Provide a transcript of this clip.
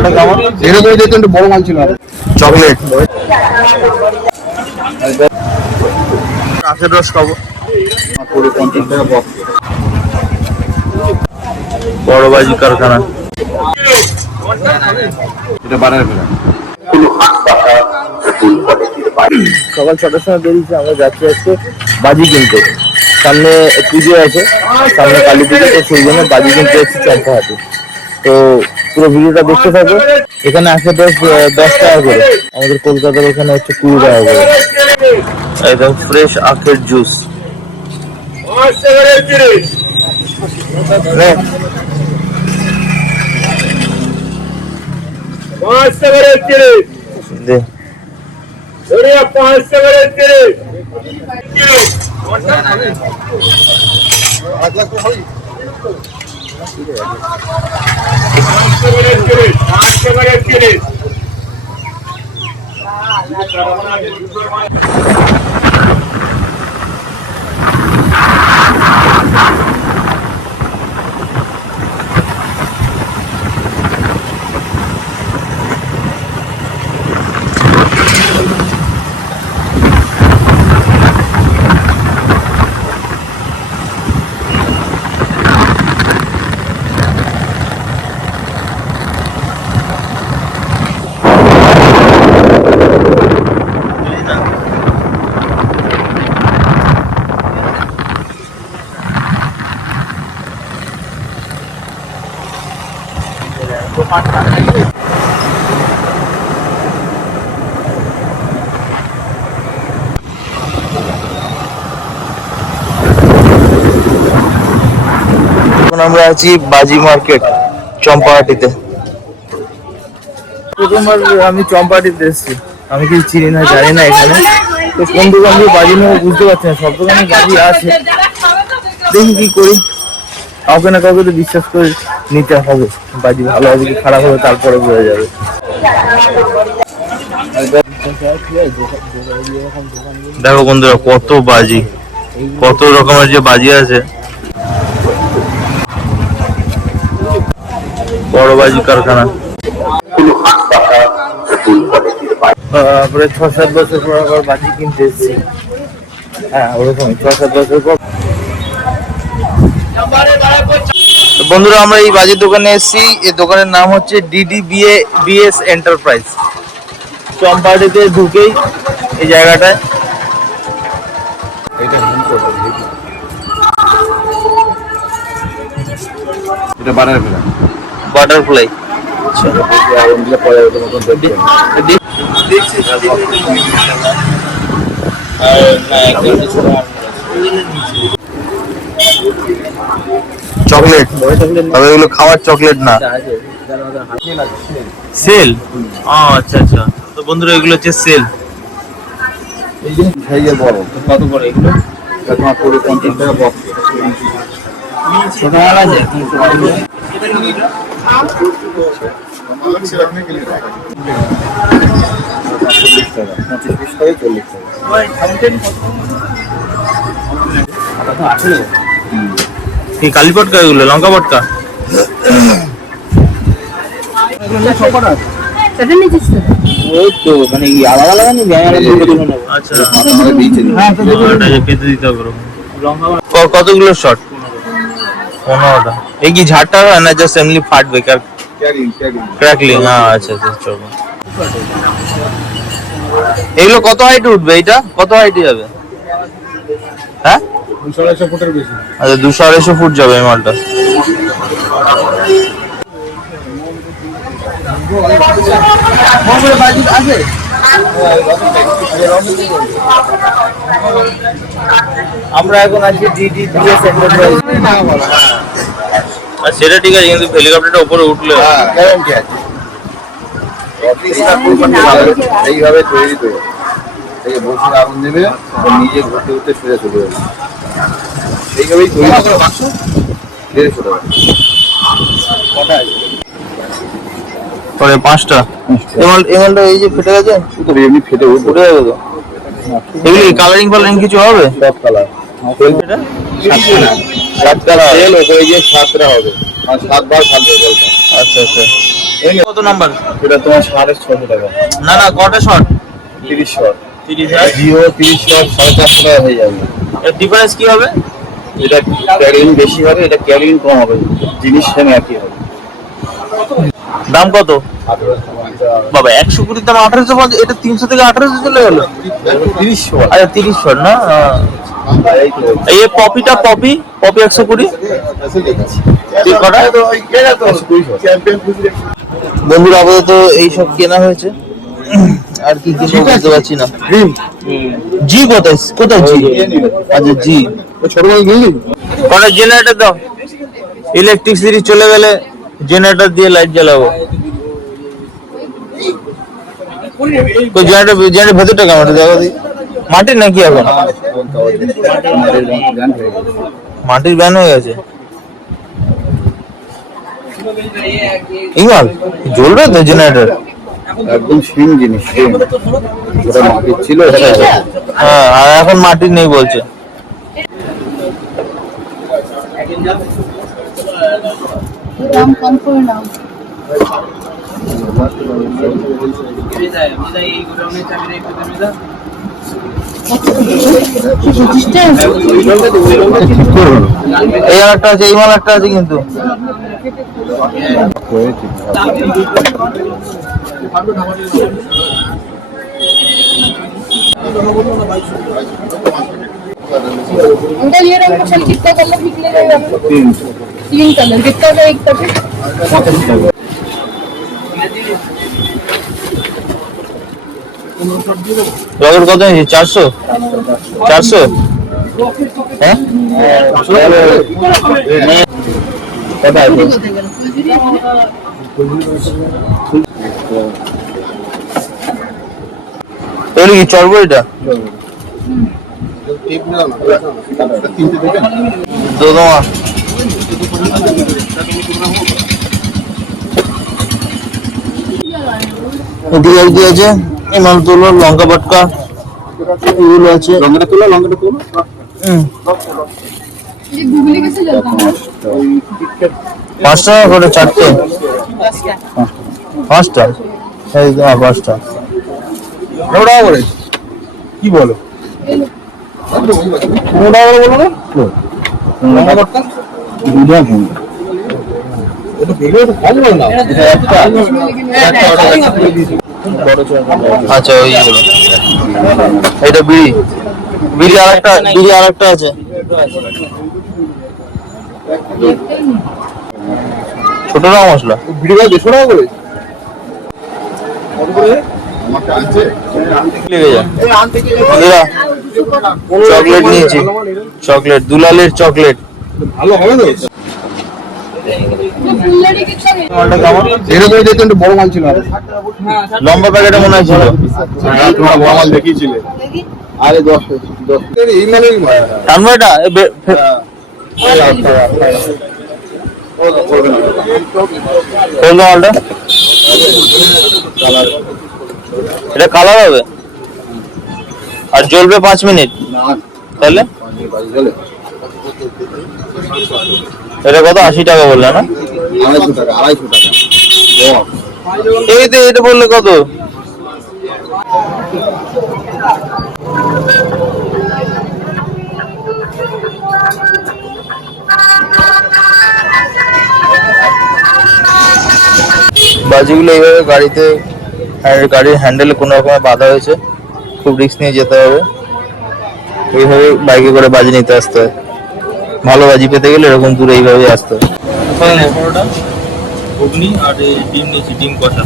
দেখতে একটু বড় মাল ছিল চকলেট। কাঁচের রস খাব। পুরো পঞ্চাশ টাকা বক্স বড় বাজি কারখানা। এটা বাড়ার ফেলা সকাল ছটার সময় বেরিয়েছি আমরা যাচ্ছি আজকে বাজি কিনতে। সামনে পুজো আছে সামনে কালী পুজো তো সেই জন্য বাজি কিনতে এসেছি চম্পাহাটি। তো পুরো ভিডিওটা দেখতে থাকো এখানে আছে দশ দশ টাকা করে আমাদের কলকাতার এখানে হচ্ছে কুড়ি টাকা করে একদম ফ্রেশ আখের জুস পাঁচ টাকা একত্রিশ किलो আমরা আছি বাজি মার্কেট চম্পাহাটিতে। প্রথমবার আমি চম্পাহাটিতে এসেছি। আমি কিছু চিনি না জানি না এখানে। তো কোন দোকান দিয়ে বাজি নেব বুঝতে পারছি না সব দোকানে বাজি আছে। দেখি কি করি। কাউকে না কাউকে তো বিশ্বাস করে নিতে হবে। বাজি ভালো হবে কি খারাপ হবে তারপরে বোঝা যাবে। দেখো বন্ধুরা কত বাজি কত রকমের যে বাজি আছে। বড় বাজি কারখানা। তারপরে ছ সাত বছর পর আবার বাজি কিনতে এসেছি। হ্যাঁ ওরকমই ছ সাত বছর পর। বন্ধুরা আমরা এই বাজির দোকানে এসেছি। এই দোকানের নাম হচ্ছে ডিডি বিএ বিএস এন্টারপ্রাইজ চম্পাহাটিতে ঢুকেই এই জায়গাটায়। এটা বাড়ার ফেলা। বাটারফ্লাই। চকলেট। তবে এগুলো খাওয়ার চকলেট না। সেল? আচ্ছা আচ্ছা। তো বন্ধুরা এগুলো হচ্ছে সেল। এই যে সাইজের বড়। কত করে এগুলো? তোমার পুরো পঞ্চাশ টাকা বক্স ছোট আছে? কি কালী পটকা এগুলো লঙ্কা পটকা? ওই তো মানে আলাদা আচ্ছা পেতে দিতে হবে কতগুলো শট পনেরোটা এই কি ঝাড়টা হয় না জাস্ট এমনি ফাটবে ক্র্যাকলিং হ্যাঁ আচ্ছা আচ্ছা চলো এগুলো কত হাইট উঠবে এটা কত হাইটে যাবে হ্যাঁ আচ্ছা দুশো আড়াইশো ফুট যাবে এই মালটা আমরা এখন আছি ডিডি ডিএস এন্টারপ্রাইজ আর সেটা ঠিক আছে কিন্তু হেলিকপ্টারটা উপরে উঠলে। হ্যাঁ গ্যারান্টি আছে। এইভাবে তৈরি তো। এই বসে আগুন দেবে ও নিজে ঘুরতে ঘুরতে ফিরে চলে যাবে। এইভাবেই তৈরি। করে বাক্স দেড়শো টাকা। কটা আছে পরে পাঁচটা। এমাল এমালটা এই যে ফেটে গেছে তো এমনি ফেটে উঠে যাবে তো? এগুলি কালারিং ফালারিং কিছু হবে? সব কালার সাত কালার তেল ওপরে গিয়ে সাতটা হবে। সাতবার সাতবে বলটা আচ্ছা আচ্ছা। কত নাম্বার এটা তোমার সাড়ে ছশো টাকা। না না কটা শট তিরিশ শট তিরিশ হাজার জিও তিরিশ শট সাড়ে চারশো টাকা হয়ে যাবে। এর ডিফারেন্স কি হবে? এটা ক্যারিং বেশি হবে এটা ক্যারিং কম হবে। জিনিস সেম একই হবে। দাম কত? বাবা একশো কুড়ির দাম আঠারোশো পঞ্চাশ এটা তিনশো থেকে আঠারোশো চলে গেল? তিরিশ শট আচ্ছা তিরিশ শট না এই পপিটা পপি? পপি একশো কুড়ি? বন্ধুরা আপাতত এইসব কেনা হয়েছে। আর কি কিনবো বুঝতে পারছি না। জি কোথায়? কোথায় জি? আচ্ছা জি। ছোট জেনারেটর দাও? ইলেকট্রিক সিরিজ চলে গেলে জেনারেটর দিয়ে লাইট জ্বালাবো। জেনারেটর জেনারেটর ভেতরটা কেমন দেখো দেখি মাটির নাকি এখন? মাটির ব্যান হয়ে গেছে। ইমাল জ্বলবে তো জেনারেটর? একদম সিম জিনিস ওটা মাটির ছিল হ্যাঁ আর এখন মাটির নেই বলছে। দাম কম করে নাও এই আর একটা আছে এই মাল একটা আছে কিন্তু अंकल ये रंग कुशन कितना कलर निकलेगा तीन कलर कितना का एक पैकेट রকেট কত নিয়েছি চারশো চারশো হ্যাঁ কত আছে তাহলে কি চলবো এটা তো তোমার এদিকে এদিকে আছে তুলো লঙ্কা বাটকা এগুলো আছে। লঙ্কা তুলো লঙ্কাটা তুলো। পাঁচ টাকা করে চারটে? পাঁচটা। হ্যাঁ, পাঁচটা। পনেরো টাকা করে কি বলো? টাকা করে বলো না? আচ্ছা ওইগুলো এটা বিড়ি। বিড়ি আর একটা বিড়ি আর একটা আছে। ছোট রকম মশলা? দেড়শো টাকা করে চকলেট নিয়েছি। চকলেট দুলালের চকলেট। ভালো হবে তো? লম্বা প্যাকেটে মনে এটা? কালার হবে? আর জ্বলবে পাঁচ মিনিট। তাহলে? এটা কত? আশি টাকা বললে না? আড়াইশো টাকা আড়াইশো টাকা। এই তো এটা বললে কত? বাজিগুলো এইভাবে গাড়িতে গাড়ির হ্যান্ডেলে কোনো রকমে বাধা হয়েছে খুব রিস্ক নিয়ে যেতে হবে। এইভাবে বাইকে করে বাজি নিতে আসতে হয়। ভালো বাজি পেতে গেলে এরকম দূরে এইভাবে আসতে হবে ঘুগনি আর ডিম নিয়েছি, ডিম কষা।